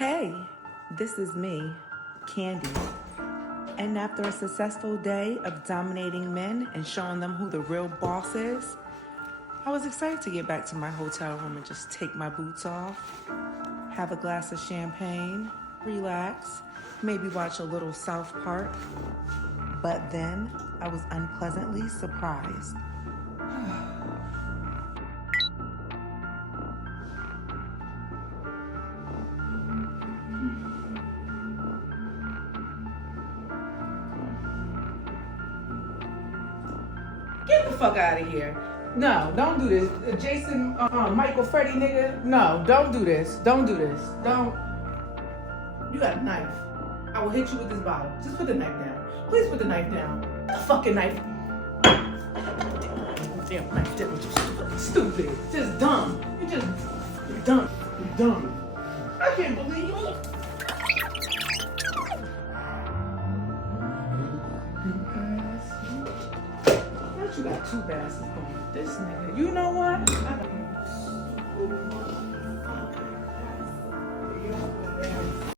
Hey, this is me, Candy. And after a successful day of dominating men and showing them who the real boss is, I was excited to get back to my hotel room and just take my boots off, have a glass of champagne, relax, maybe watch a little South Park. But then I was unpleasantly surprised. Get the fuck out of here. No, don't do this. Jason, Michael, Freddy, nigga. No, don't do this. Don't do this. Don't. You got a knife. I will hit you with this bottle. Just put the knife down. Please put the knife down. Put the fucking knife. Damn knife down. Stupid. Just dumb. You're dumb. You're dumb. I can't believe you. You got two bastards going. This nigga. You know what?